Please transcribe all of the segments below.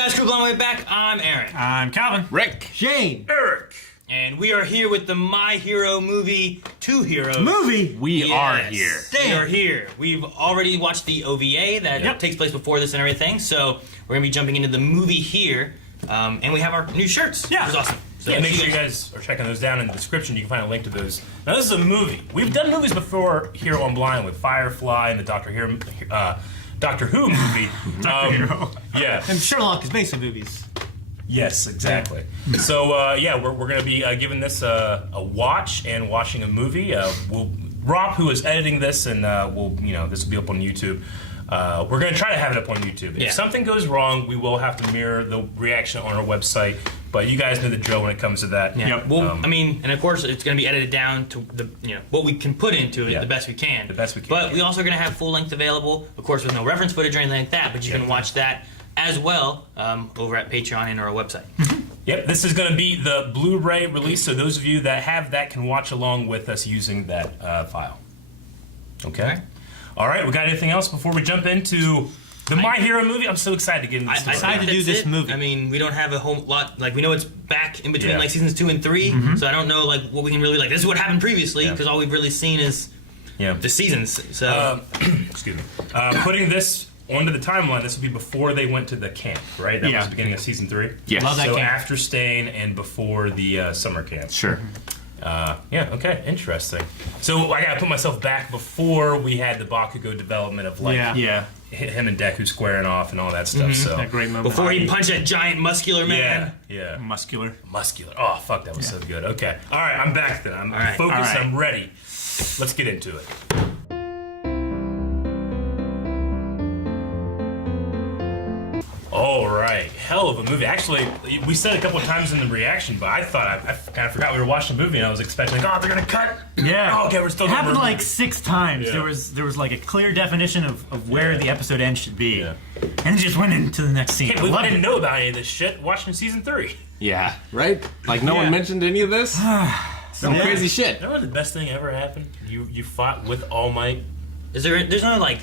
guys, Crew Blown Way Back. I'm Aaron. I'm Calvin. Rick. Shane. Eric. And we are here with the My Hero movie, Two Heroes. Movie. We are here. We are here. We've already watched the OVA that takes place before this and everything, so we're going to be jumping into the movie here. And we have our new shirts, which is awesome. So make sure you guys are checking those down in the description. You can find a link to those. Now, this is a movie. We've done movies before here on Blind with Firefly and the Doctor Who movie. Hero. Yeah. And Sherlock is based on movies. Yes, exactly. So, we're going to be giving this a watch and watching a movie. Rob, who is editing this, and this will be up on YouTube. We're going to try to have it up on YouTube. If something goes wrong, we will have to mirror the reaction on our website. But you guys know the drill when it comes to that. Yeah. Yep. Well, and of course, it's going to be edited down to the what we can put into it the best we can. The best we can. But we also are going to have full length available, of course, with no reference footage or anything like that. But you can watch that as well over at Patreon and our website. Yep, this is going to be the Blu-ray release, so those of you that have that can watch along with us using that file. Okay? All right, we got anything else before we jump into the My Hero movie? I'm so excited to get into this story. Excited to do this movie. I mean, we don't have a whole lot, we know it's back in between seasons 2 and 3, so I don't know what we can really, this is what happened previously, because all we've really seen is the seasons. So, excuse me. Putting this onto the timeline, this would be before they went to the camp, right? That was the beginning of season 3? Yes. Love that so camp. after Stain and before the summer camp. Sure. Okay, interesting. So I gotta put myself back before we had the Bakugo development of him and Deku squaring off and all that stuff. So That great moment. before he punched that giant muscular man. yeah, Muscular. Oh fuck, that was so good. Okay, all right, I'm back then. I'm focused. All right. I'm ready. Let's get into it. All right, hell of a movie. Actually, we said a couple of times in the reaction, but I thought I kind of forgot we were watching the movie, and I was expecting, they're gonna cut. Yeah. Oh, okay, we're still. It happened 6 times. Yeah. There was a clear definition of where the episode end should be, Yeah. and it just went into the next scene. Can't believe I didn't know about any of this shit watching season 3. Yeah, right? Like no one mentioned any of this? Some crazy shit. You know what the best thing ever happened? You fought with All Might. There's no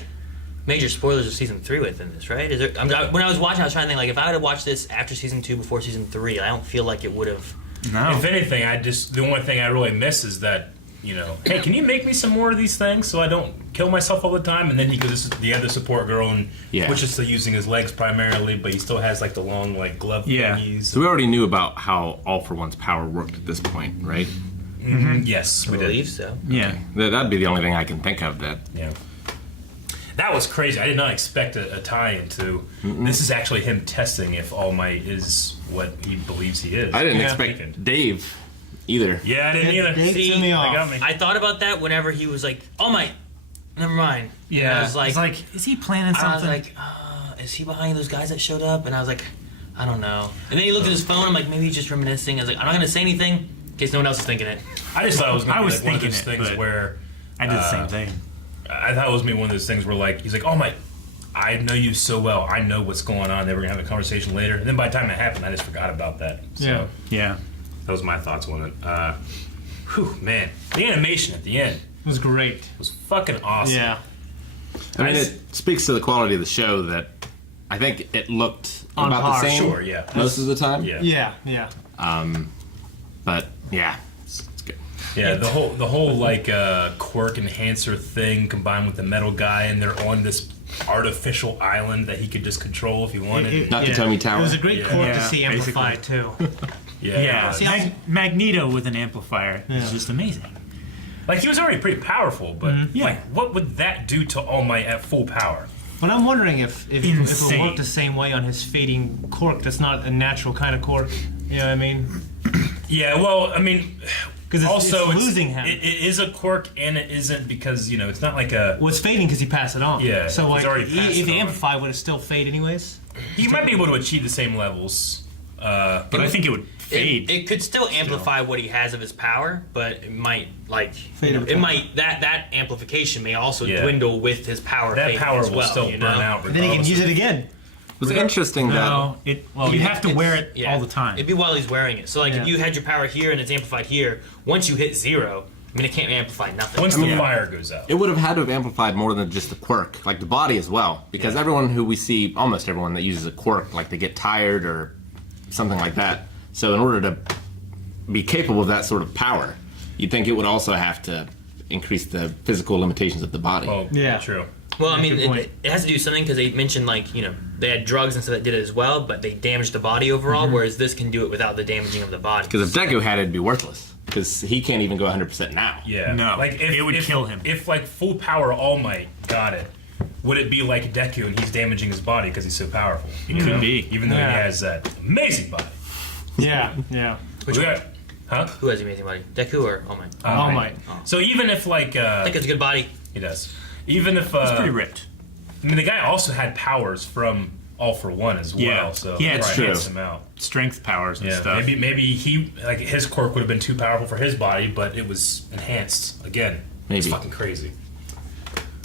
major spoilers of season 3 within this, right? When I was watching, I was trying to think, if I would have watched this after season 2, before season 3, I don't feel like it would have. No. If anything, the only thing I really miss is that, hey, can you make me some more of these things so I don't kill myself all the time? And then he goes, the other support girl, and which is still using his legs primarily, but he still has the long glove thingies. So we already knew about how All for One's power worked at this point, right? Mm-hmm. Yes, I we believe did. so. Yeah. That'd be the only thing I can think of that. Yeah. That was crazy. I did not expect a tie-in to. This is actually him testing if All Might is what he believes he is. I didn't expect Dave either. Yeah, I didn't either. See, threw me off. They got me. I thought about that whenever he was like, "Oh my, never mind." Yeah. And I was like, is he planning I something? was like, is he behind those guys that showed up? And I was like, I don't know. And then he looked at his phone. I'm like, maybe he's just reminiscing. I was like, I'm not gonna say anything in case no one else is thinking it. I just thought it was going to be one of thinking those it, things but where I did the same thing. I thought it was maybe one of those things where he's like, "Oh my, I know you so well. I know what's going on." They were gonna have a conversation later, and then by the time it happened, I just forgot about that. So Yeah. that was my thoughts on it. Man, the animation at the end It was great. was fucking awesome. Yeah. I mean, it speaks to the quality of the show that I think it looked On about par. the same Sure, yeah. most of the time. Yeah. Yeah. But yeah, it's good. Yeah, the whole quirk enhancer thing combined with the metal guy, and they're on this artificial island that he could just control if he wanted. Nakatomi Tower. It was a great quirk to Yeah, see amplified too. Yeah. See, Magneto with an amplifier is just amazing. He was already pretty powerful, but what would that do to All Might at full power? But I'm wondering if it Insane. worked the same way on his fading quirk. That's not a natural kind of quirk. You know what I mean? Yeah, well, I mean, Because also it's losing him. It is a quirk, and it isn't because it's not like a. Well, it's fading because he passed it on. Yeah, So he's already passed if it the on. amplify would have still fade anyways. He might be able to achieve the same levels. But I think it would fade. It could still amplify what he has of his power, but it might over time. that amplification may also Yeah. dwindle with his power. That fading power as will well, still burn out. Then he can regardless use of- it again. It was interesting that No, you have to wear it all the time. It'd be while he's wearing it. So if you had your power here and it's amplified here, once you hit 0, I mean, it can't amplify nothing. Once the fire goes out. It would have had to have amplified more than just the quirk, like the body as well. Because everyone who we see, almost everyone that uses a quirk, like they get tired or something like that. So in order to be capable of that sort of power, you'd think it would also have to increase the physical limitations of the body. Oh, Yeah. true. Well, I mean, Good point. it has to do with something because they mentioned like they had drugs and stuff that did it as well, but they damaged the body overall. Whereas this can do it without the damaging of the body. Because if Deku had it, it'd be worthless. Because he can't even go 100% now. Yeah. No, like it would kill him. If like full power All Might got it, would it be like Deku and he's damaging his body because he's so powerful? It could be. Even though Yeah. he has that amazing body. Yeah. Yeah. Which We one? got- Huh? Who has the amazing body? Deku or All Might? All Might. So even if like I think it's a good body. he does, even if He's pretty ripped. I mean the guy also had powers from All for One as well, Yeah. so Yeah, it's probably true. enhanced him out. Strength powers and Yeah, stuff. maybe he like his quirk would have been too powerful for his body, but it was enhanced again. It's Maybe. fucking crazy.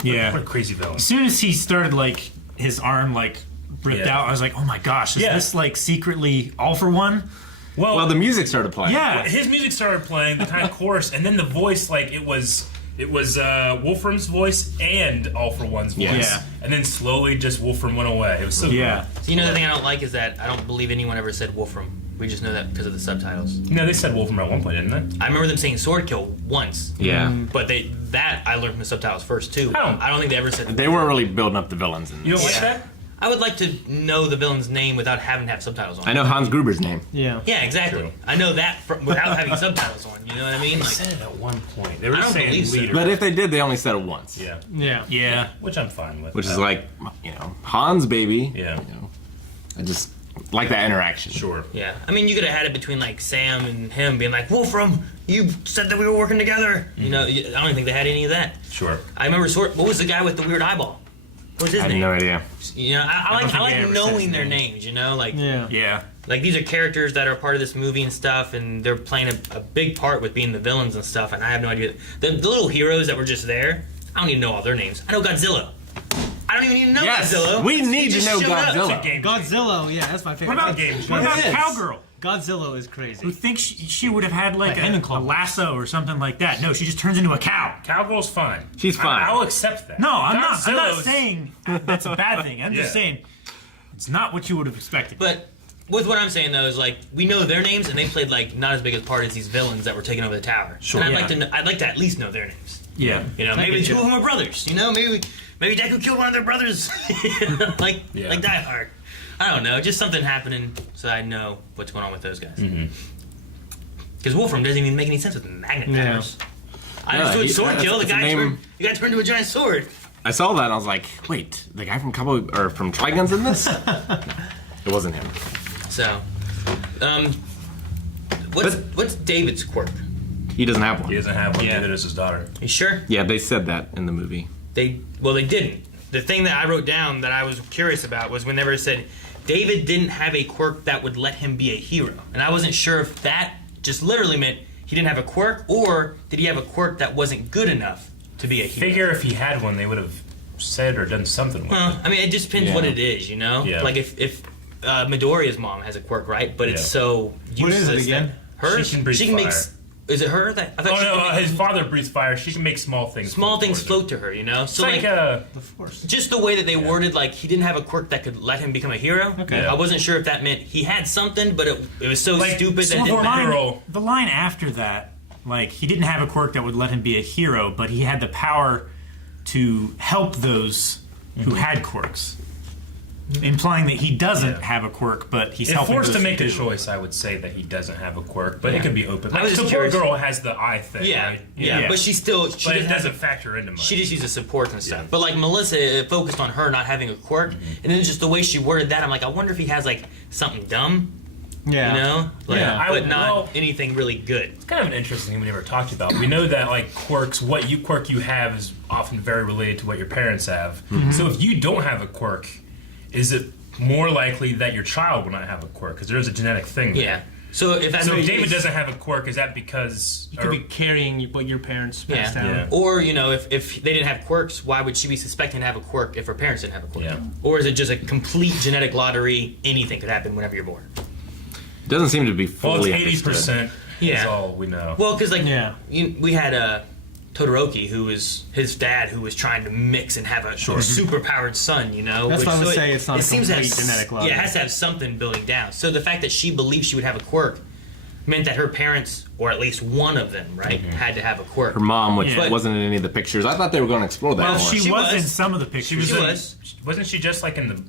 Yeah. What a crazy villain. As soon as he started, like, his arm, like, ripped Yeah. out, I was like, oh my gosh, is Yeah. this, like, secretly All for One? Well, the music started playing. Yeah. his music started playing, the kind of chorus, and then the voice, like it was Wolfram's voice and All for One's voice, Yes. Yeah. and then slowly just Wolfram went away. It was so Yeah. So, the thing I don't like is that I don't believe anyone ever said Wolfram. We just know that because of the subtitles. good. No, they said Wolfram at one point, didn't they? I remember them saying sword kill once. Yeah. But that I learned from the subtitles first too. I don't think they ever said. They weren't really building up the villains in this. You don't like Yeah. that? I would like to know the villain's name without having to have subtitles on. I know Hans Gruber's name. Yeah. Yeah, exactly. True. I know that without having subtitles on. You know what I mean? They Like, said it at one point. They were I just don't saying believe so. leader. But if they did, they only said it once. Yeah, Yeah. Yeah. which I'm fine with. Which is like, Hans, baby. Yeah. I just like that interaction. Sure. yeah. I mean, you could have had it between like Sam and him being like, Wolfram, you said that we were working together. You know, I don't even think they had any of that. Sure. I remember what was the guy with the weird eyeball? What was his I have name? no idea. You know, I don't think like they ever said knowing his their name. names. You know, like Yeah. Yeah. like these are characters that are part of this movie and stuff, and they're playing a big part with being the villains and stuff. And I have no idea the little heroes that were just there. I don't even know all their names. I know Godzilla. I don't even need to know Yes, Godzilla. we need He to just know showed up. Godzilla. Game. Godzilla. Yeah, that's my favorite. What about, game what about It is. Cowgirl? Godzilla is crazy. Who thinks she would have had, like, Like a Claw. lasso or something like that? No, she just turns into a cow. Cowgirl's fine. She's fine. I'll accept that. No, I'm not Godzilla's- saying that's a bad thing. I'm just Yeah. saying it's not what you would have expected. But with what I'm saying though is like we know their names and they played like not as big a part as these villains that were taking over the tower. Sure. And Yeah. I'd like to at least know their names. yeah. You know, I maybe get two you. of them are brothers. You know, maybe Deku killed one of their brothers, like Yeah. like Die Hard. I don't know, just something happening so I know what's going on with those guys. Because Wolfram doesn't even make any sense with magnet Yeah. powers. I Yeah, understood sword that's- kill. The that's guy the name- turned into a giant sword. I saw that and I was like, wait, the guy from Cowboy or from Trigun's in this? It wasn't him. So, what's David's quirk? He doesn't have one. He doesn't have one. Yeah. Neither does his daughter. You sure? Yeah, they said that in the movie. They didn't. The thing that I wrote down that I was curious about was whenever it said David didn't have a quirk that would let him be a hero, and I wasn't sure if that just literally meant he didn't have a quirk, or did he have a quirk that wasn't good enough to be a hero? Figure if he had one, they would have said or done something with Well, it. I mean, it just depends Yeah. what it is, you know. Yeah. Like if Midoriya's mom has a quirk, right? But it's Yeah. so What is it useless again? that her She can breathe make. fire. Is it her that? I thought Oh she no, could make his father breathes fire. She can make small things. small things towards float her. to her, you know. It's So like The Force. just the way that they worded, like he didn't have a quirk that could let him become a hero. Okay. Yeah. I wasn't sure if that meant he had something, but it was so Like, stupid that so it Well, didn't the matter. line, the line after that, like, he didn't have a quirk that would let him be a hero, but he had the power to help those who had quirks. Implying that he doesn't Yeah. have a quirk, but he's If helping forced those to make who a do. choice, I would say that he doesn't have a quirk, but Yeah. it could be open. I Like, was the just poor curious. girl has the eye thing, Yeah, right? yeah, but she still she But it didn't have doesn't the- factor into much. She just uses supports and stuff. Yeah. But like Melissa focused on her not having a quirk, and then just the way she worded that, I'm like, I wonder if he has like something dumb, Yeah. you know, like, Yeah. I but would- not well- anything really good. It's kind of an interesting thing we never talked about. We know that like quirks, what quirk you have is often very related to what your parents have. So if you don't have a quirk, is it more likely that your child will not have a quirk? Because there is a genetic thing. there. Yeah. So if that So if makes- David doesn't have a quirk, is that because? You could be carrying what your parents passed down. Yeah. Or, you know, if they didn't have quirks, why would she be suspecting to have a quirk if her parents didn't have a quirk? Yeah. Or is it just a complete genetic lottery? Anything could happen whenever you're born. It doesn't seem to be well, fully it's 80%. understood. Yeah. That's all we know. Well, because like Yeah. we had Todoroki, who was his dad, who was trying to mix and have a super powered son. You know, That's why I would say it's not a seems to complete have genetic line. Yeah, it has to have something building down. So the fact that she believed she would have a quirk meant that her parents, or at least one of them, right, had to have a quirk. Her mom, which Yeah. wasn't in any of the pictures. I thought they were going to explore that Well, more. she was was. in some of the pictures. She was. Wasn't she just like in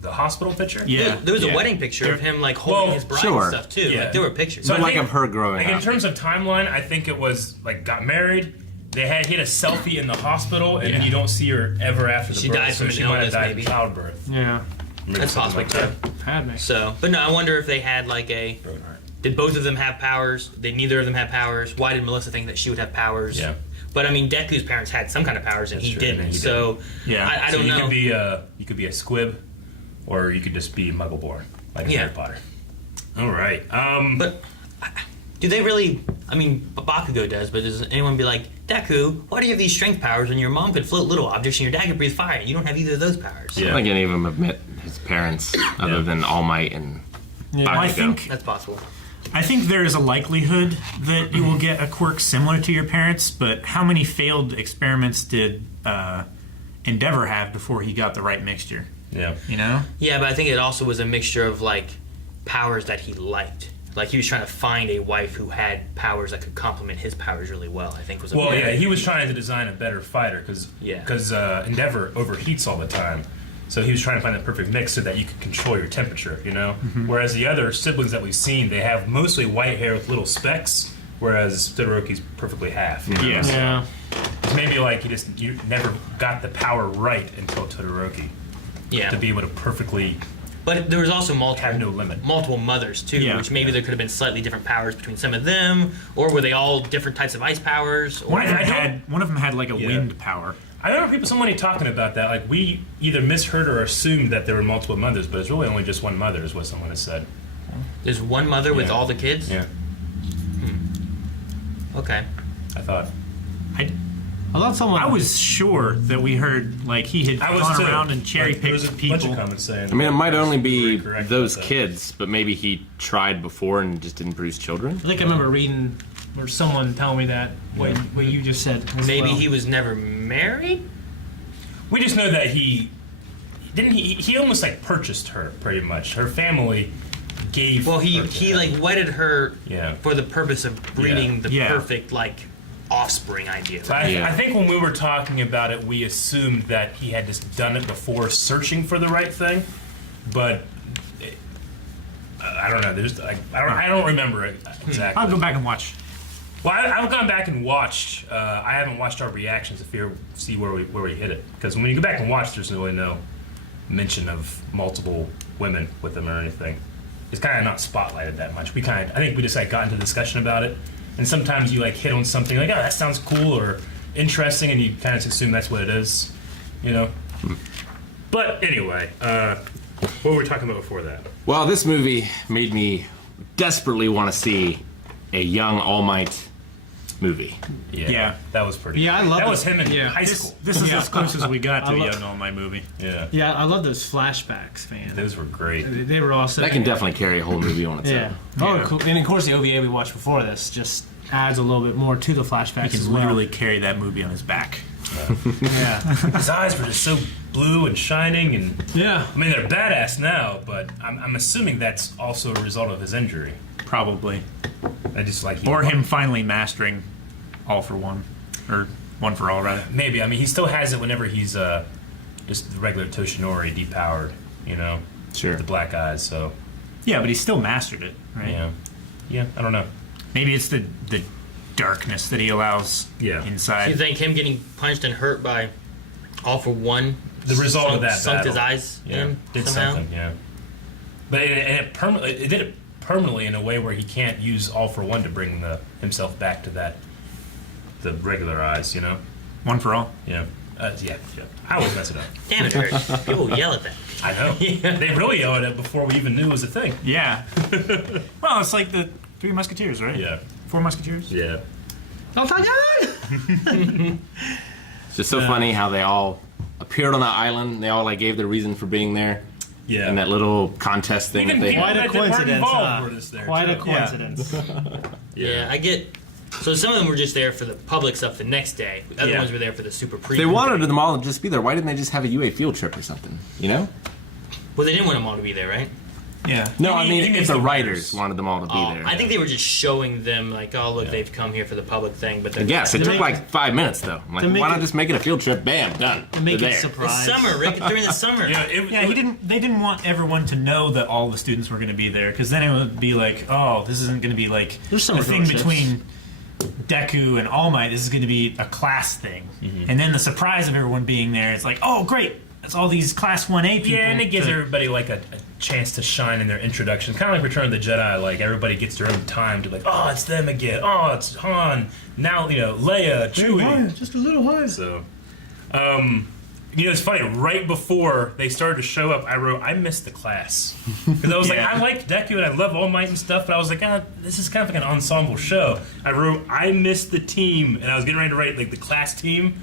the hospital picture? Yeah. There was yeah. a wedding picture of him like holding Well, his bride sure. and stuff too. Yeah. Like there were pictures. So But I like think- of her growing Like up. in terms of timeline, I think it was like got married. He had a selfie in the hospital, and then you don't see her ever after the She birth. died so from an she might have illness, died maybe. of childbirth. Yeah. Maybe That's something possible like too. that. Had me. So, but no, I wonder if they had like a. Did both of them have powers? Did neither of them have powers? Why did Melissa think that she would have powers? Yeah. But I mean, Deku's parents had some kind of powers and That's he true, didn't. and he So Yeah. I So don't you know. could be a squib, or you could just be Muggleborn, like in Yeah. Harry Potter. All right. But do they really? I mean, Bakugo does, but does anyone be like, Deku, why do you have these strength powers when your mom could float little objects and your dad could breathe fire and you don't have either of those powers? I don't think any of them have met his parents other than All Might and Yeah. I Bakugo. think That's possible. there is a likelihood that you will get a quirk similar to your parents, but how many failed experiments did Endeavor have before he got the right mixture? Yeah. You know? Yeah, but I think it also was a mixture of like powers that he liked. Like he was trying to find a wife who had powers that could complement his powers really well. I think was a Well, big- yeah, he was trying to design a better fighter because Yeah. Endeavor overheats all the time. So he was trying to find the perfect mix so that you could control your temperature, you know? Whereas the other siblings that we've seen, they have mostly white hair with little specks, whereas Todoroki's perfectly half. You know? Yeah. Yeah. It's maybe like you never got the power right until Todoroki yeah. to be able to perfectly But there was also have no limit. multiple mothers too, Yeah. which maybe there could have been slightly different powers between some of them, or were they all different types of ice powers? Or One of them I don't- had like a Yeah. wind power. I remember somebody talking about that. Like we either misheard or assumed that there were multiple mothers, but it's really only just one mother, is what someone has said. there's one mother with Yeah. all the kids. Yeah, Okay. I thought. I thought someone. I was sure that we heard like he had I was gone too. around and cherry Like, there was picked a bunch of people. comments saying. I mean, it might only be Very correct those about that. kids, but maybe he tried before and just didn't produce children. I think I remember reading or someone telling me that what you just said. as Maybe well. he was never married. We just know that he didn't. He almost like purchased her pretty much. Her family gave. Well, he her to he him. like wedded her Yeah. for the purpose of breeding the Yeah. perfect like offspring idea. Yeah. I think when we were talking about it, we assumed that he had just done it before searching for the right thing, but I don't know. There's like I don't remember it exactly. I'll go back and watch. Well, I've gone back and watched. I haven't watched our reactions to see where we hit it, because when you go back and watch, there's really no mention of multiple women with them or anything. It's kind of not spotlighted that much. I think we just like got into discussion about it, and sometimes you like hit on something like, oh, that sounds cool or interesting, and you kind of assume that's what it is, you know. But anyway, what were we talking about before that? Well, this movie made me desperately want to see a young All Might movie. Yeah. that was pretty. Yeah, I love that. it. Was him in Yeah. high This, school. this is Yeah. as close as we got to I a love- Young All Might movie. Yeah, Yeah, I love those flashbacks, man. those were great. They were awesome. That can definitely carry a whole movie on its Yeah. own. Oh, cool. And of course, the OVA we watched before this just adds a little bit more to the flashbacks He as can well. literally carry that movie on his back. Yeah. His eyes were just so blue and shining, and Yeah. I mean they're badass now. But I'm assuming that's also a result of his injury. Probably. I just like Or him finally mastering All for One. Or One for All, rather. Maybe. I mean, he still has it whenever he's just the regular Toshinori depowered. You know, Sure. the black eyes. So Yeah, but he still mastered it, right? yeah. I don't know. Maybe it's the darkness that he allows Yeah. Do inside. you think him getting punched and hurt by All for One, The result of that sunk his battle. eyes Yeah, in did somehow? something. Yeah, but it did it permanently in a way where he can't use All for One to bring himself back to the regular eyes. You know. One for All. Yeah. Yeah. I always mess it up. Damn it, Eric. People yell at that. I know. Yeah. They really yelled at it before we even knew it was a thing. Yeah. Well, it's like the Three Musketeers, right? Yeah. Four Musketeers? Yeah. Oh my God! It's just so funny how they all appeared on that island. They all like gave their reason for being there, Yeah. and that little contest thing Even that they people had. Quite a that weren't coincidence, involved huh? were just there, Quite a too. coincidence. Yeah, I get. So some of them were just there for the public stuff the next day. Other Yeah. ones were there for the super pre. They wanted them all to just be there. Why didn't they just have a UA field trip or something? You know? Well, they didn't want them all to be there, right? Yeah. No, He I need- mean he if needs the the writers writers. wanted them all to be Oh, there. I think they were just showing them like, oh look, they've come here for the public thing. But they're Yes, it To took make like 5 minutes though. I'm like, to make why not it- just make it a field trip? Bam, done. Make They're it there. It's surprise. summer, Rick. During the summer. Yeah, Yeah, they didn't want everyone to know that all the students were going to be there, because then it would be like, oh, this isn't going to be like There's summer a thing fellowships. between Deku and All Might. This is going to be a class thing. And then the surprise of everyone being there, it's like, oh, great, that's all these Class 1A people. Yeah, and it gives to- everybody like a chance to shine in their introduction. Kind of like Return of the Jedi. Like everybody gets their own time to like, oh, it's them again. Oh, it's Han. Now Leia, Chewie. Just a little high. So, it's funny. Right before they started to show up, I wrote, I missed the class because I was Yeah. like, I like Deku and I love All Might and stuff, but I was like, this is kind of like an ensemble show. I wrote, I missed the team, and I was getting ready to write like the class team.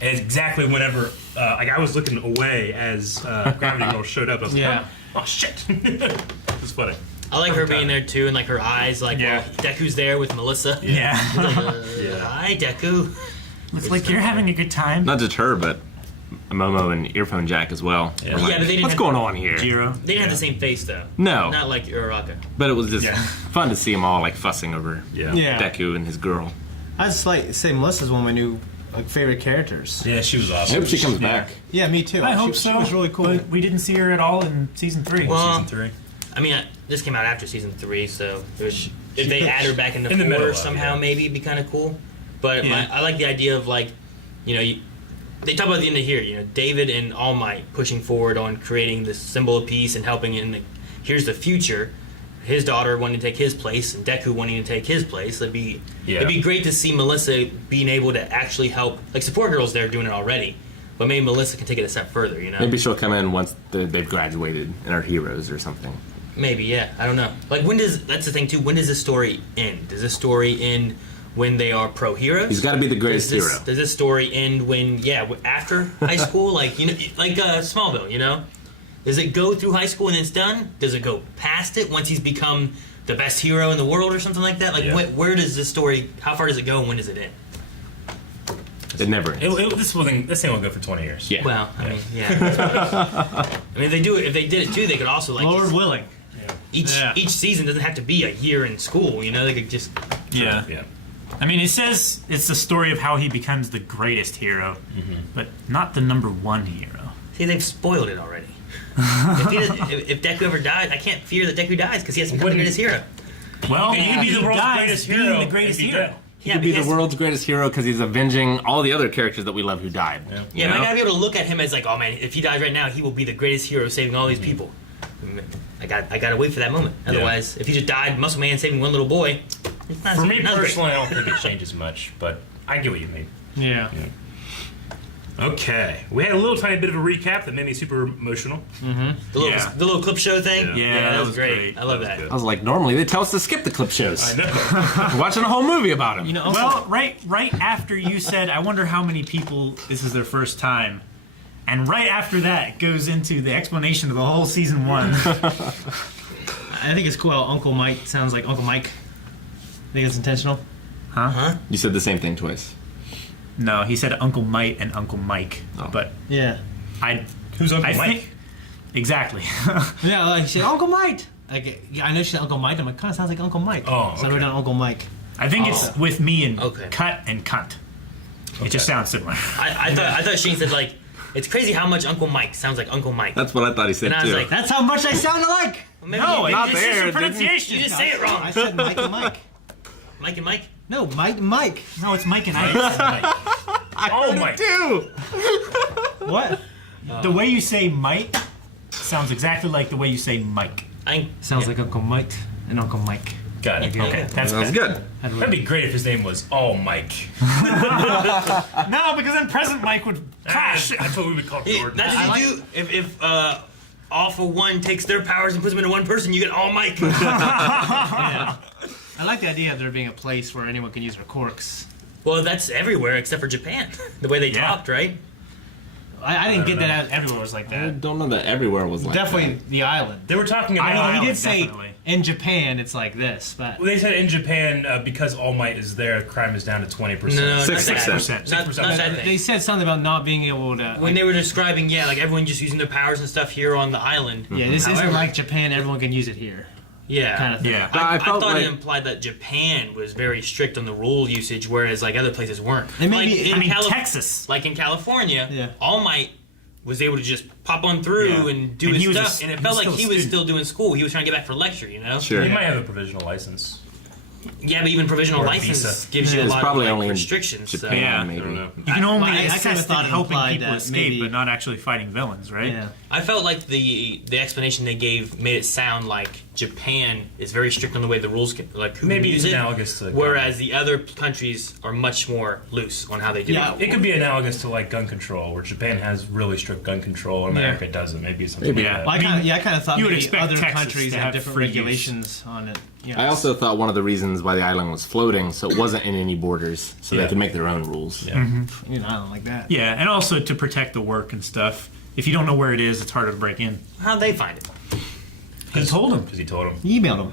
And it's exactly whenever, like I was looking away as Gravity Girl showed up. I was like, Yeah. oh shit. It's funny. I like her being there too, and like her eyes, like Yeah. Deku's there with Melissa. Yeah. Hi, Deku. It's like you're having a good time. Not just her, but Momo and Earphone Jack as well. Yeah. We're Yeah, but they didn't what's have- going on here? Jiro. They didn't have the same face though. No, Not like Uraraka. but it was just Yeah. fun to see them all like fussing over Yeah. Deku and his girl. I just like say Melissa's one of my new favorite characters. Yeah, she was I awesome. hope she comes back. Yeah, me too. I She- hope she so. was really cool. But we didn't see her at all in season 3. Well, Season 3. I mean, this came out after season 3, so it was, if they add her back into In the 4 middle of, somehow, yeah. maybe it'd be kind of cool. But Yeah. I like the idea of like, they talk about the end of here. David and All Might pushing forward on creating this symbol of peace and helping in. Here's the future. His daughter wanting to take his place, and Deku wanting to take his place. It'd be great to see Melissa being able to actually help. Like Support Girls, they're doing it already, but maybe Melissa can take it a step further. Maybe she'll come in once they've graduated and are heroes or something. Maybe, yeah. I don't know. Like, that's the thing, too. When does this story end? Does this story end when they are pro heroes? He's got to be the greatest hero. Does this story end when, after high school? Like, Smallville, Does it go through high school and it's done? Does it go past it once he's become the best hero in the world or something like that? Like, Yeah. where does this story, how far does it go and when does it end? It never ends. This thing will go for 20 years. Yeah. Well, I mean, yeah. I mean, if they did it, too, they could also, like, Lord willing. each season doesn't have to be a year in school, They could just... Yeah. Yeah. I mean, it says it's the story of how he becomes the greatest hero, but not the number 1 hero. See, they've spoiled it already. if Deku ever dies, I can't fear that Deku dies because he has to become the greatest hero. Well, You can be the he world's dies greatest being hero the greatest if you hero. don't. He could be the world's greatest hero because he's avenging all the other characters that we love who died. Yeah, You but I know? gotta be able to look at him as like, oh man, if he dies right now, he will be the greatest hero saving all these people. I gotta wait for that moment. Otherwise, if he just died, Muscle Man saving one little boy, it's not For me not great. personally, I don't think it changes much, but I get what you mean. Yeah. Okay. We had a little tiny bit of a recap that made me super emotional. Yeah. the little clip show thing. Yeah, that that was was great. great. I love That that. was I was like, normally they tell us to skip the clip shows. I know. We're watching a whole movie about him. Well, right after you said, I wonder how many people this is their first time, and right after that it goes into the explanation of the whole season 1. I think it's cool how Uncle Mike sounds like Uncle Mike. Think it's intentional? You said the same thing twice. No, he said Uncle Mike and Uncle Mike, Oh. but Yeah. Who's Uncle I Mike? think exactly. Yeah, like she said, Uncle Mike. Like, yeah, I know she said Uncle Mike. I'm like, kind of sounds like Uncle Mike. Oh, So I wrote okay. down Uncle Mike. I think it's with me and Okay. cut and cunt. It just sounds similar. I thought Shane said like, it's crazy how much Uncle Mike sounds like Uncle Mike. That's what I thought he said And I was too. like, That's how much I sound alike. well, maybe No, maybe not it's there, just it your didn't. pronunciation. You just say it wrong. I said Mike and Mike. Mike and Mike. No, Mike and Mike. No, it's Mike and I. Oh my. Dude. What? The way you say Mike sounds exactly like the way you say Mike. Sounds like Uncle Mike and Uncle Mike. Got it. Okay, that's That was better. good. That'd be great if his name was All Mike. No, because then present Mike would crash. That's what we would call Jordan. That's what you do if All for One takes their powers and puts them into one person. You get All Mike. Yeah. I like the idea of there being a place where anyone can use their quirks. Well, that's everywhere except for Japan. The way they Yeah. talked, right? I didn't get know. that everywhere was like I that. don't know that everywhere was like Definitely that. the island. They were talking I about. mean, he Island, did say definitely. in Japan it's like this, but Well, they said in Japan because All Might is there, crime is down to 20%. No, not 6%. that. Not that thing. they said something about not being able to. When they were describing, like everyone just using their powers and stuff here on the island. yeah, this However- isn't like Japan. Everyone can use it here, Yeah. kind of thing. Yeah. I I felt thought like- it implied that Japan was very strict on the rule usage, whereas like other places weren't. And like maybe- in I mean, Cali- Texas. like in California, Yeah. All Might was able to just pop on through Yeah. and do And he his was a stuff, and it he felt was like still a he was student. still doing school. He was trying to get back for lecture, you know. Sure. He might have a provisional license. Yeah, but even provisional Or a license visa. gives you a It's lot probably of only like, in restrictions. So. Japan, Yeah. maybe. I don't know. You can only I kinda assess thought it it helping implied people that escape, maybe- but not actually fighting villains, right? Yeah. I felt like the explanation they gave made it sound like Japan is very strict on the way the rules can like who Maybe can it's use it, analogous to whereas the other countries are much more loose on how they do Yeah. it. It could be analogous to like gun control, where Japan has really strict gun control, and America doesn't. Maybe it's something Maybe. like that. Well, I kind of thought you would maybe expect other Texas countries to have have different free use. regulations on it. Yeah. I also thought one of the reasons why the island was floating, so it wasn't in any borders, so Yeah. they could make their own rules. Yeah. you know, I don't like that. Yeah, and also to protect the work and stuff. If you don't know where it is, it's harder to break in. How'd they find it? He told him. Because he told him. You emailed them.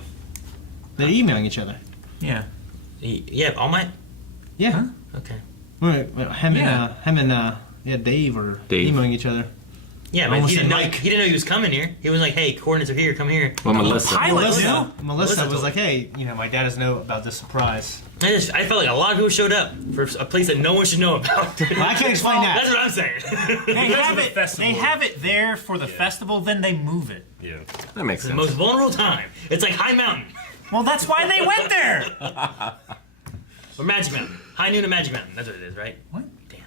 They're emailing each other. Yeah. Yeah, All Might. Yeah. Okay. Him and Dave are Dave. emailing each other. Yeah, but Almost he didn't know. said Mike. He didn't know he was coming here. He was like, "Hey, coordinates are here. Come here." Well, Melissa. Pilot Melissa, knew. Melissa was told like, "Hey, my dad doesn't know about this surprise." I felt like a lot of people showed up for a place that no one should know about. Well, I can't explain That's that. what I'm saying. They Because have of the it. festival. They have it there for the festival. Then they move it. Yeah. That makes the sense. most vulnerable time. It's like High Mountain Well, that's why they went there. or Magic Mountain. High Noon and Magic Mountain. That's what it is, right? What? Damn.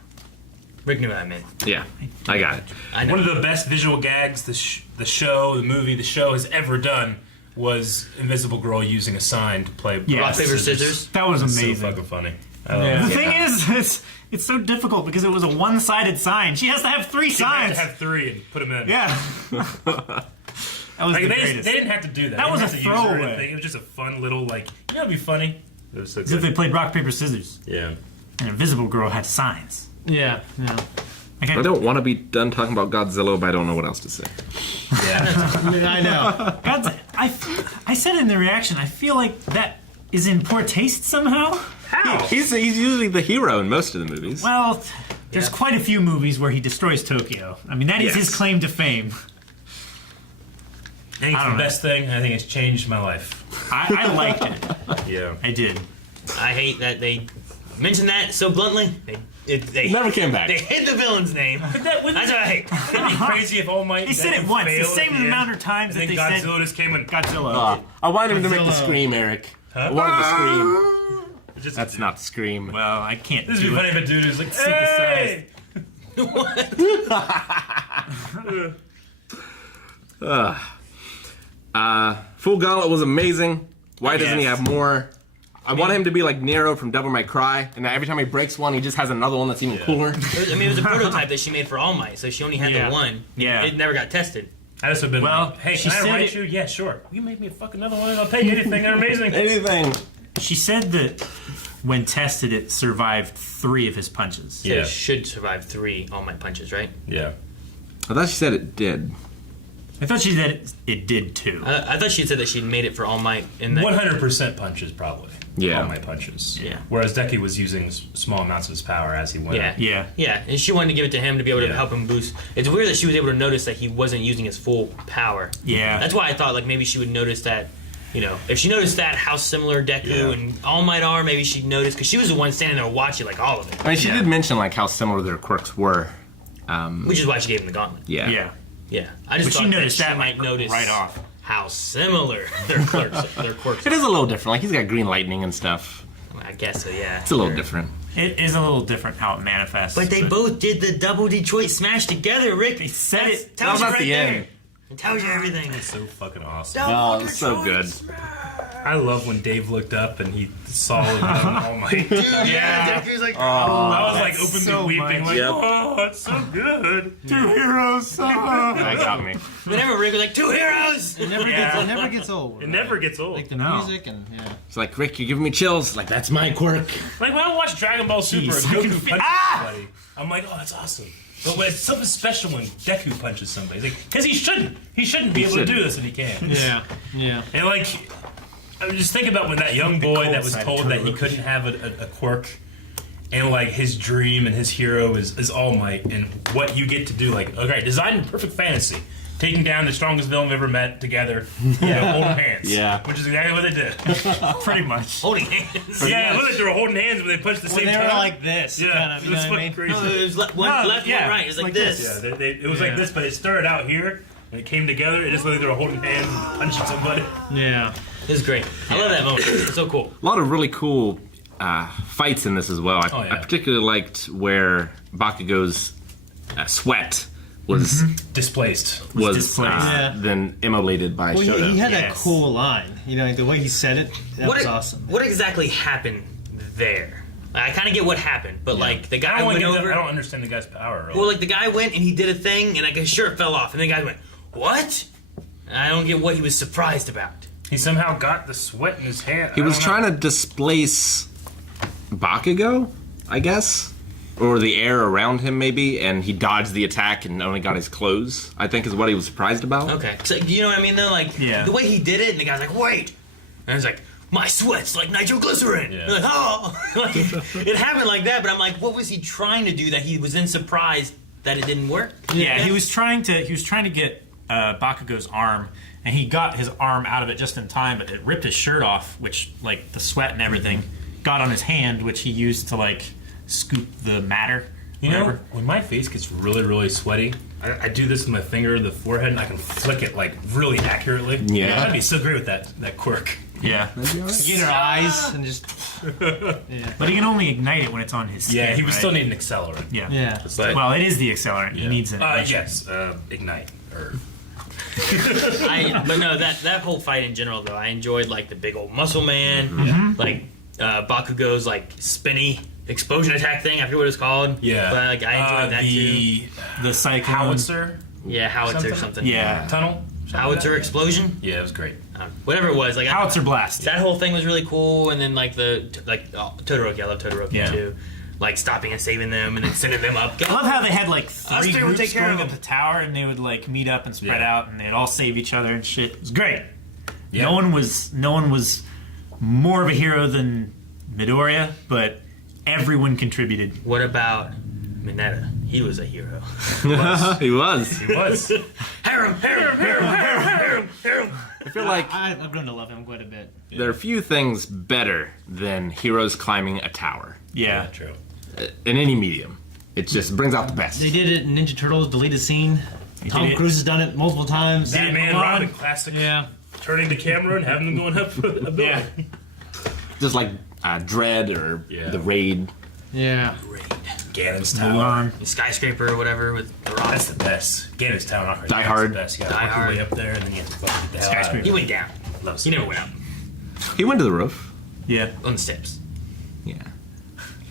Rick knew what I meant. Yeah, I got it. I know. One of the best visual gags the show has ever done was Invisible Girl using a sign to play Yeah. Rock, paper, scissors. That was It's so amazing. fucking funny. The thing is, it's so difficult because it was a one-sided sign. She has to have three You have signs. to have three and put them in. Yeah. That was Like, the they greatest. didn't have to do that. That They was didn't a have to use it or throwaway. anything. It was just a fun little, like, it'd be funny. It was so As if good. they played rock paper scissors, Yeah. and Invisible Girl had signs. Yeah. Yeah. I don't want to be done talking about Godzilla, but I don't know what else to say. Yeah. I know. I said in the reaction, I feel like that is in poor taste somehow. How? He's usually the hero in most of the movies. Well, there's quite a few movies where he destroys Tokyo. I mean, that is Yes. his claim to fame. I think it's I don't the know. best thing. I think it's changed my life. I liked it. Yeah. I did. I hate that they mentioned that so bluntly. They Never came back. They hid the villain's name. That's what I hate. It'd be crazy if All Might They said it didn't once, the fail same at end, amount of times and that then they said Godzilla just came and Godzilla. I wanted him to make the Godzilla. scream, Eric. I wanted the scream. just, That's not the scream. Well, I can't This would be do funny it. if a dude was like, Synthesized. hey! Full Gauntlet was amazing. Why doesn't he Yes. have more? I want him to be like Nero from Devil May Cry, and that every time he breaks one, he just has another one that's even cooler. It was a prototype that she made for All Might, so she only had Yeah. the one. Yeah. It never got tested. I just have been Well, like, hey, she can I said write it- you? Yeah, sure. You make me a fucking another one, I'll pay you anything. They're amazing. Anything. She said that when tested, it survived 3 of his punches. So Yeah. it should survive 3 All Might punches, right? Yeah. I thought she said it did. I thought she said it did too. I thought she had said that she'd made it for All Might in that. 100% punches, probably. Yeah. All my punches. Yeah. Whereas Deki was using small amounts of his power as he went. Yeah. Yeah. Yeah, and she wanted to give it to him to be able to Yeah. help him boost. It's weird that she was able to notice that he wasn't using his full power. Yeah. That's why I thought like maybe she would notice that. If she noticed that how similar Deku Yeah. and All Might are, maybe she'd notice because she was the one standing there watching like all of it, I mean, she Yeah. did mention like how similar their quirks were. which is why she gave him the gauntlet. Yeah. Yeah. Yeah, I just But she thought noticed that she that, might like, notice right off. how similar their quirks. It is a little different. Like he's got green lightning and stuff. I guess so. Yeah, It's a little different. It is a little different how it manifests. But they both did the double Detroit smash together, Rick. They said it. Tells That you was at right the there. end. It tells you everything. So fucking awesome. Oh, it's so good. I love when Dave looked up and he saw All Might. Yeah, Deku's like, I was like That's openly so weeping, much. like, Yep. oh, it's so good. 2 heroes. That got me. whenever Rick was like, 2 heroes. It never gets old. It never gets old. Like the No. music and yeah. It's like, Rick, you're giving me chills. Like, that's my quirk. Like when I watch Dragon Ball Super Jeez, and I Goku can punches feel- somebody, I'm like, oh, that's awesome. But when it's something special when Deku punches somebody, because he shouldn't be able to do this if he can. Yeah. And like, I mean, just think about when that young boy that was side of told that he Todoroki. couldn't have a quirk, and like his dream and his hero is All Might, and what you get to do, like, okay, designing perfect fantasy, taking down the strongest villain we've ever met together, holding hands, which is exactly what they did. Pretty much. Holding hands. Yeah, it looked like they were holding hands when they punched the When same they were time. like this, yeah, kind of, it you know was what I fucking mean? crazy. No, it was left, one No, yeah, right. It was like like this. Yeah, it was like this, but it started out here. When it came together, it just looked like they were holding hands and punching somebody. Yeah. It was great. I love that moment. It's so cool. A lot of really cool fights in this as well. Oh, yeah. I particularly liked where Bakugo's sweat was Displaced. displaced. Yeah. then immolated by Well, Shoto. he had that Yes. cool line. You know, the way he said it, that was awesome. What exactly happened there? Like, I kind of get what happened, but like the guy went over. I don't understand the guy's power. Really. Well, like the guy went and he did a thing, and like his shirt fell off, and the guy went, "What?" And I don't get what he was surprised about. He somehow got the sweat in his hand. He was trying to displace Bakugo, I guess, or the air around him maybe, and he dodged the attack and only got his clothes, I think is what he was surprised about. Okay, so you know what I mean though? Like Yeah. the way he did it, and the guy's like, "Wait," and he's like, "My sweat's like nitroglycerin." Yeah. You're like, oh, like, it happened like that. But I'm like, what was he trying to do that he was then surprised that it didn't work? Yeah, he was trying to get Bakugo's arm, and he got his arm out of it just in time, but it ripped his shirt off, which, like, the sweat and everything got on his hand, which he used to, like, scoop the matter. You know, whatever. when my face gets really, really sweaty, I do this with my finger, the forehead, and I can flick it like really accurately. Yeah. That'd be so great with that quirk. Yeah. Get in her eyes and just. But he can only ignite it when it's on his skin. Yeah, he would right? still need an accelerant. Yeah. Yeah. But Well, it is the accelerant. He needs an ignition. yes, ignite. Or But no, that whole fight in general though, I enjoyed like the big old muscle man, like Bakugo's like spinny explosion attack thing. I forget what it's called. yeah, but like I enjoyed that too. The cyclone. howitzer Yeah, howitzer something? something. Yeah. tunnel. Something Howitzer like that. explosion. Yeah, it was great. Whatever it was, like Howitzer blast. that whole thing was really cool. And then like Todoroki, I love Todoroki Yeah. too. Like stopping and saving them, and then sending them up. I love how they had like Us three three would groups take care going of up them. the tower, and they would like meet up and spread Yeah. out, and they'd all save each other and shit. It was great. Yeah. No one was more of a hero than Midoriya, but everyone contributed. What about Mineta? He was a hero. He was. It was. Harem. I feel like I've grown to love him quite a bit. there are few things better than heroes climbing a tower Yeah. True. in any medium. It just brings out the best. They did it in Ninja Turtles deleted scene. Tom did it. Cruise has done it multiple times. Batman, Mulan. Robin, classic. Yeah. Turning the camera and having them going up a building. Yeah. Just like Dread or Yeah. the Raid. Yeah. Ganon's Tower. Mulan. Skyscraper or whatever with the rock. That's the best. Ganon's Tower. Die Hard. The best. You gotta Die work your Hard. way up there and then you have to fucking get the hell out of Skyscraper. He it. went down. Love He never went up He went to the roof. Yeah. on the steps. Yeah.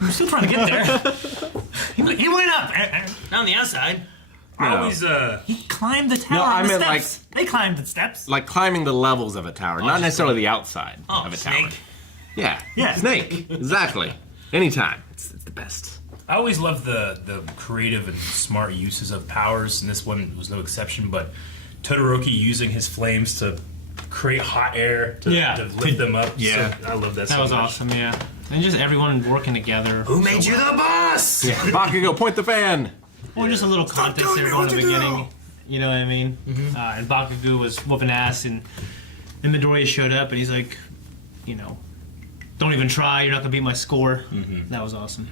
I'm still trying to get there. he went up. Not on the outside. I always, He climbed the tower. No, I on the meant, steps. They climbed the steps. Like climbing the levels of a tower, not necessarily the outside Oh, of a tower. snake. Yeah. Yeah. Snake. Exactly. Anytime. It's the best. I always love the creative and smart uses of powers, and this one was no exception. But Todoroki using his flames to create hot air to, Yeah. to lift them up. Yeah. So, I love that. That so was much. awesome, yeah. And just everyone working together. Who made you the boss? Yeah. Bakugo, point the fan. Or just a little context there going in the beginning. You know what I mean? And Bakugo was whooping ass, and Midoriya showed up, and he's like, you know, don't even try, you're not going to beat my score. That was awesome.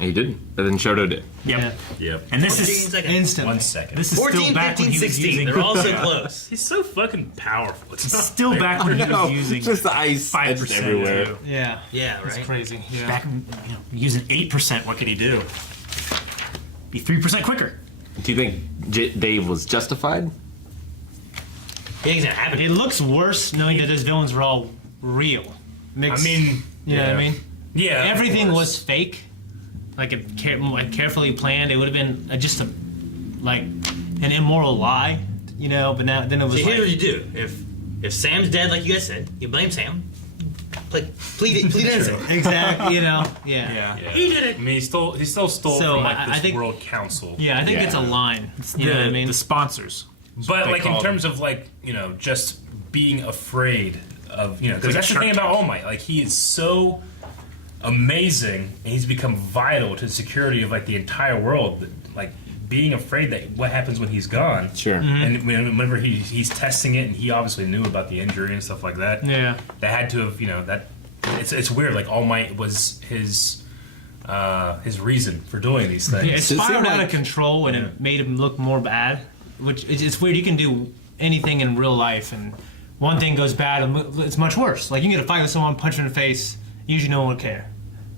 He didn't. But then Shoto did. Yep. Yeah. Yep. And this 14 is seconds. Instantly. 1 second. this is 14, still back 15, when he was 16. using. They're all so close. He's so fucking powerful. It's not Still fair. back when he was using just the ice 5% everywhere. too. Yeah. Yeah, That's right. crazy. Yeah. Back when, using 8%, what could he do? Be 3% quicker. Do you think Dave was justified? He ain't gonna happen. It looks worse knowing that his villains were all real. I Mixed, mean, you know what I mean? yeah, of Everything course. was fake. Like, like carefully planned. It would have been just a, like, an immoral lie, you know, but now, then it was See, like, here's what you do. If Sam's dead, like you guys said, you blame Sam. plead innocent. Exactly. You know. Yeah. Yeah. Yeah. He did it. I mean, he still stole So, from like I this think- World Council. Yeah, I think it's a line. You know what I mean? The sponsors. But they like in call terms of like just being afraid of because like that's the Shark thing about All Might. Like he is so amazing, and he's become vital to the security of like the entire world. That, like being afraid that what happens when he's gone. Sure. And whenever he's testing it, and he obviously knew about the injury and stuff like that. Yeah. That had to have that. It's weird. Like All Might was his reason for doing these things. Yeah, it Does it spiraled seem out like- of control and it made him look more bad. Which it's weird. You can do anything in real life, and one thing goes bad, and it's much worse. Like you can get a fight with someone, punch them in the face. Usually, no one would care.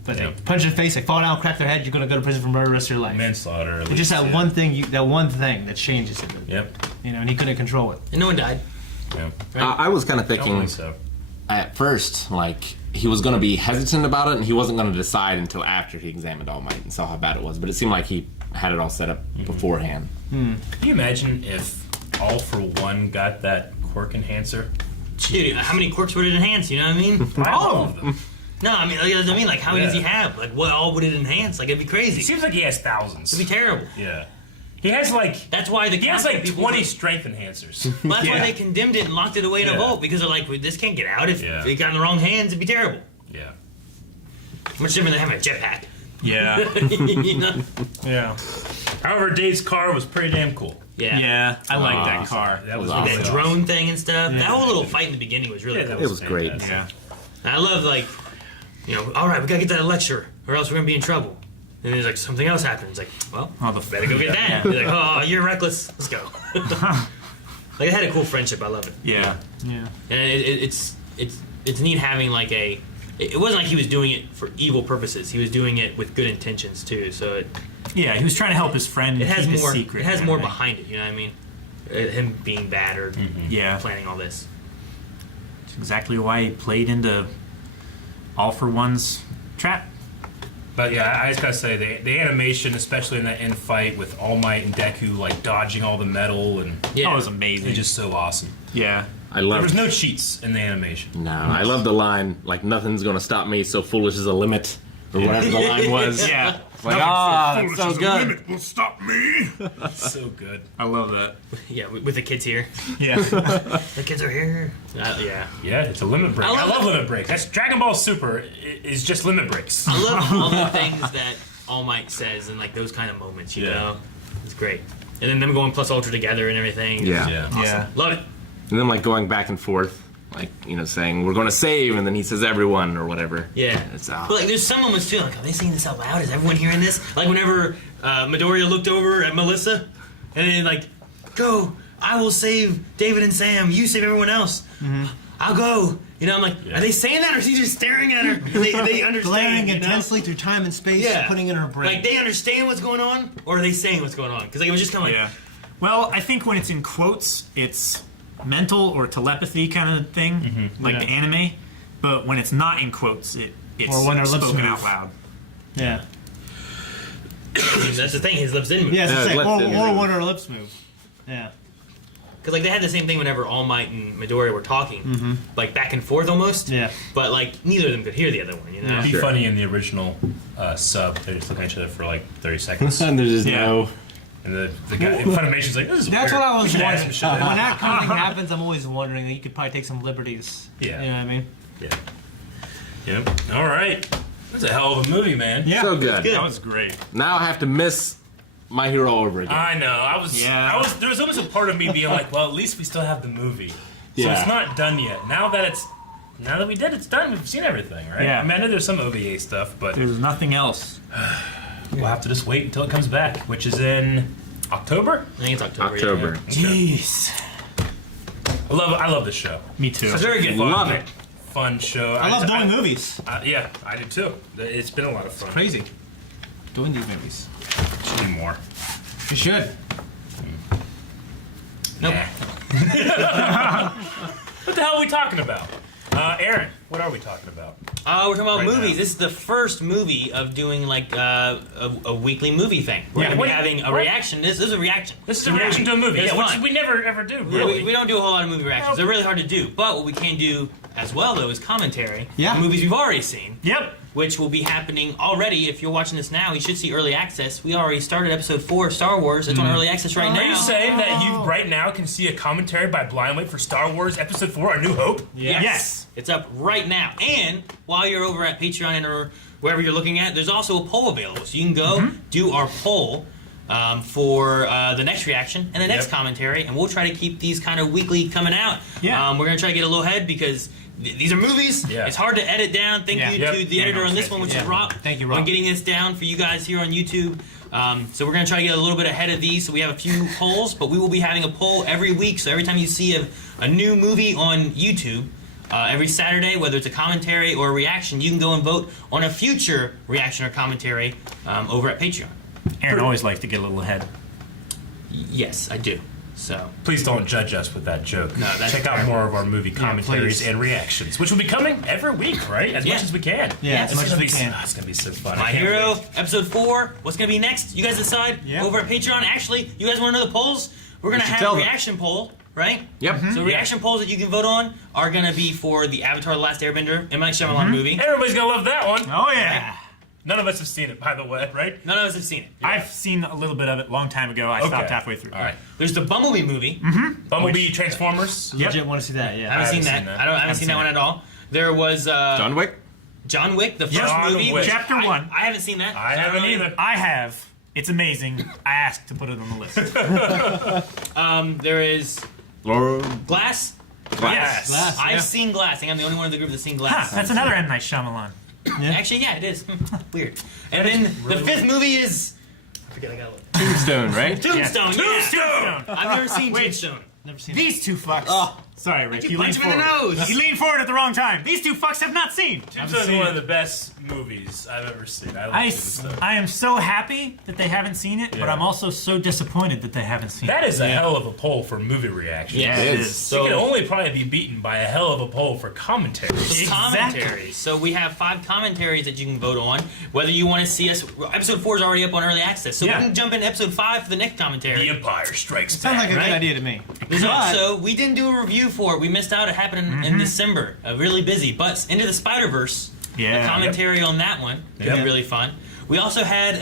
But Yeah. they punch in the face, they fall down, crack their head. You're gonna go to prison for murder the rest of your life. Manslaughter. At It's just least, that yeah. one thing. That one thing that changes it. Yep. You know, and he couldn't control it. And no one died. Yeah. I was kind of I don't thinking think so. at first, like, he was going to be hesitant about it and he wasn't going to decide until after he examined All Might and saw how bad it was. But it seemed like he had it all set up beforehand. Can you imagine if All for One got that quirk enhancer? Dude, how many quirks would it enhance? You know what I mean? All of them. No, I mean, how many does he have? Like, what all would it enhance? Like, it'd be It crazy. seems like he has thousands. It'd be terrible. Yeah. He has like That's why the he has Catholic like people 20 strength enhancers. Well, that's why Yeah. they condemned it and locked it away in a Yeah. vault because they're like, well, this can't get out. If Yeah. it got in the wrong hands, it'd be terrible. Yeah. Much different than having a jetpack. Yeah. You know? Yeah. However, Dave's car was pretty damn cool. Yeah. Yeah. I like that car. That was Wow. really That awesome. drone thing and stuff. That whole little fight in the beginning was really Yeah, cool. that It was great. fantastic. Yeah. I love, like, all right, we gotta get that lecture or else we're gonna be in trouble. And there's like something else happens. Like, well, Oh, the better go get that. They're like, oh, you're reckless. Let's go. Like, it had a cool friendship. I love it. Yeah. Yeah. And it's neat having like a. It wasn't like he was doing it for evil purposes. He was doing it with good intentions too. So Yeah. He was trying to help his friend it has keep more. his secret. It has and more everything. behind it. You know what I mean? Him being bad or Yeah. planning all this. It's exactly why he played into All for One's trap. But yeah, I just gotta say the animation, especially in that end fight with All Might and Deku, like dodging all the metal, and Yeah. That was amazing. it's just so awesome. Yeah. I There love was no cheats in the animation. No, I love the line, like, nothing's going to stop me, so foolish is a limit, or whatever the line was. Yeah. Like, that's so good. Will stop me. So good. I love that. Yeah, with the kids here. Yeah. The kids are here. Yeah. Yeah, it's a limit break. I I love love it. limit breaks. That's Dragon Ball Super is just limit breaks. I love all the things that All Might says and like those kind of moments. You Yeah. know, it's great. And then them going plus ultra together and everything. Yeah. Yeah. Love it. And then, like, going back and forth, like, saying, we're going to save, and then he says everyone, or whatever. Yeah. It's, But like, there's some moments too. Like, are they saying this out loud? Is everyone hearing this? Like, whenever Midoriya looked over at Melissa, and then like, go. I will save David and Sam. You save everyone else. I'll go. You know, I'm like, are they saying that, or is he just staring at her? They understand. Glaring you know? intensely through time and space, Yeah. putting it in her brain. Like, they understand what's going on, or are they saying what's going on? Because like, it was just kind of like, Yeah. Well, I think when it's in quotes, it's mental or telepathy kind of thing, like the anime. But when it's not in quotes, it's Or when their lips spoken move. out loud. yeah. that's the thing. His lips didn't move. Yeah, it's Yeah, the same. lips Or didn't move. when her lips move. Yeah. Because like they had the same thing whenever All Might and Midoriya were talking, like back and forth almost. Yeah. But like neither of them could hear the other one. You know. It'd be Sure. funny in the original sub. They're just looking at each other for like 30 seconds. and there's just Yeah. no... And the guy in Funimation's like, this is That's weird. what I was We should add wondering. some shit in. When that kind of thing happens, I'm always wondering that you could probably take some liberties. Yeah. You know what I mean? Yeah. Yep. All right. That's a hell of a movie, man. Yeah. So good. Good. That was great. Now I have to miss My Hero all over again. I know. There was almost a part of me being like, well, at least we still have the movie. So Yeah. it's not done yet. Now that we did, it's done. We've seen everything, right? Yeah. I mean, I know there's some OVA stuff, but There's nothing else. we'll have to just wait until it comes back, which is in October. I think it's October. October. Yeah. Jeez. I love this show. Me too. It's very good. Fun, Love it. Fun show. I love doing movies. Yeah, I do too. It's been a lot of fun. Crazy. Doing these movies. Should do more. You should. Nope. Nah. What the hell are we talking about? Aaron, what are we talking about? We're talking about Right movies. now. This is the first movie of doing like a weekly movie thing. We're Yeah, gonna be wait, having a what? reaction. This is a reaction. This is a reaction to a movie, It's yeah, which fun. we never ever do, We, really. we don't do a whole lot of movie reactions. They're really hard to do. But what we can do as well, though, is commentary. Yeah. On movies we've already seen. Yep. Which will be happening already. If you're watching this now, you should see early access. We already started episode 4 of Star Wars. It's on early access right now. Are you saying that you right now can see a commentary by Blind Wait for Star Wars Episode 4: A New Hope? Yes. It's up right now. And while you're over at Patreon or wherever you're looking at, there's also a poll available. So you can go do our poll for the next reaction and the next commentary, and we'll try to keep these kind of weekly coming out. Yeah. We're going to try to get a little ahead because these are movies. Yeah. It's hard to edit down. Thank you Yep. to the editor on this one, which is Rob. Thank you, Rob. On getting this down for you guys here on YouTube. So we're going to try to get a little bit ahead of these. So we have a few polls, but we will be having a poll every week. So every time you see a new movie on YouTube, every Saturday, whether it's a commentary or a reaction, you can go and vote on a future reaction or commentary over at Patreon. Aaron always likes to get a little ahead. Yes, I do. So Please don't judge us with that joke. No, that's Check out terrible. more of our movie commentaries please. and reactions, which will be coming every week, right? As Yeah. much as we can. Yeah, as It's much gonna as be we can. It's gonna be so fun. My I can't Hero, wait. episode 4. What's going to be next? You guys decide Yeah. over at Patreon. Actually, you guys want to know the polls? We're going to should have tell a them. reaction poll, right? Yep. So reaction polls that you can vote on are going to be for the Avatar: The Last Airbender, M. Night Shyamalan movie. Everybody's gonna love that one. Oh yeah. None of us have seen it, by the way, right? None of us have seen it. I've seen a little bit of it long time ago. I stopped halfway through. All right. There's the Bumblebee movie. Bumblebee, Transformers. Yep. Legit want to see that. I Yeah. haven't seen haven't that. seen that. I haven't seen that one at all. There was John Wick. John Wick, the first John movie. Wick. which Chapter I- 1. I haven't seen that. I So haven't don't know. either. I have. It's amazing. I asked to put it on the list. There is Laura. Glass. Yes. Glass. I've Yeah. seen Glass. I think I'm the only one in the group that's seen Huh, Glass. that's another M. Night Shyamalan. Actually, yeah, it is. Weird. And then the fifth movie is. I forget. I got to look. Tombstone, right? Tombstone. Yeah. Tombstone. I've never seen Wait. Tombstone. Never seen These two fucks. Oh. Sorry, Rick. You You leaned punch him in the forward. nose. You leaned forward at the wrong time. These two fucks have not seen. Tombstone is one of the best movies I've ever seen. I love Tombstone. I am so happy that they haven't seen it, but Yeah. I'm also so disappointed that they haven't seen That it. is a hell of a poll for movie reactions. Yeah, It is. It can So only probably be beaten by a hell of a poll for commentaries. Exactly. commentaries. So we have 5 commentaries that you can vote on. Whether you want to see us, episode 4 is already up on early access, so Yeah. we can jump into episode 5 for the next The commentary. Empire Strikes Sounds Back. like a Right? good idea to me. There's But- also, we didn't do a review for it. We missed out. It happened in December. Really busy. But Into the Spider-Verse, Yeah. a commentary on that one could be Yep. really fun. We also had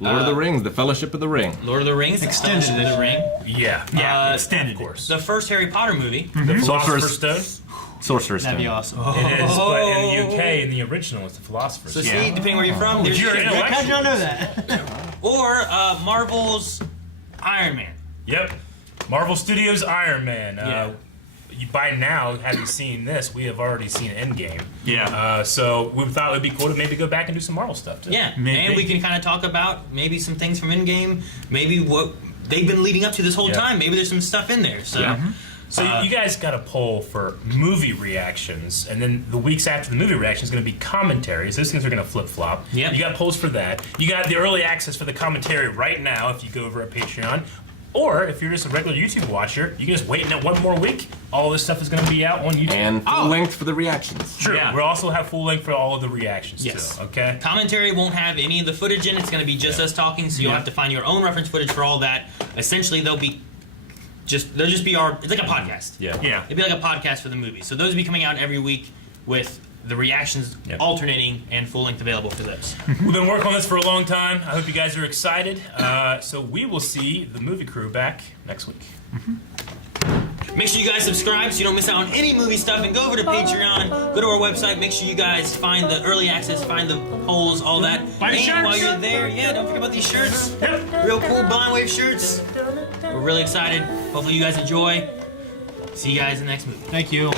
Lord of the Rings, the Fellowship of the Ring. Lord of the Rings, Extended Fellowship of the Ring, Yeah. Yeah, Uh, extended. Of course. the first Harry Potter movie. The Philosopher's Sorcerer's- Stone. Sorcerer's That'd be Stone. awesome. It is, but in the UK, in the original, it's the Philosopher's So Stone. see, depending where you're from, there's you're different- intellectual. How'd y'all know that? or Marvel's Iron Man. Yep. Marvel Studios Iron Man. Yeah. You, by now, having seen this, we have already seen Endgame. Yeah. So we thought it would be cool to maybe go back and do some Marvel stuff too. Yeah, Maybe. and we can kind of talk about maybe some things from Endgame, maybe what they've been leading up to this whole Yeah. time. Maybe there's some stuff in there. So Yeah. So you guys got a poll for movie reactions, and then the weeks after the movie reaction is going to be commentaries. Those things are going to flip flop. Yep. You got polls for that. You got the early access for the commentary right now if you go over at Patreon. Or if you're just a regular YouTube watcher, you can just wait one more week. All this stuff is going to be out on YouTube. And full length for the reactions. True. Yeah. We'll also have full length for all of the reactions Yes. too. Okay. commentary won't have any of the footage in it. It's going to be just us talking. So you'll have to find your own reference footage for all that. Essentially, they'll just be our. It's like a podcast. Yeah. Yeah. It'd be like a podcast for the movie. So those will be coming out every week with the reactions Yep. alternating and full length available for those. We've been working on this for a long time. I hope you guys are excited. So we will see the movie crew back next week. Make sure you guys subscribe so you don't miss out on any movie stuff, and go over to Patreon, go to our website, make sure you guys find the early access, find the polls, all that. Buy the and shirts. while you're there, yeah, don't forget about these shirts. Yep. Real cool Blind Wave shirts. We're really excited. Hopefully you guys enjoy. See you guys in the next movie. Thank you.